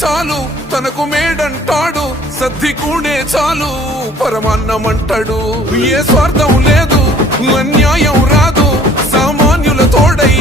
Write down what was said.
చాలు తనకు మేడంటాడు, సద్ది కూడే చాలు పరమాన్నమంటాడు. ఏ స్వార్థం లేదు, అన్యాయం రాదు, సామాన్యుల తోడై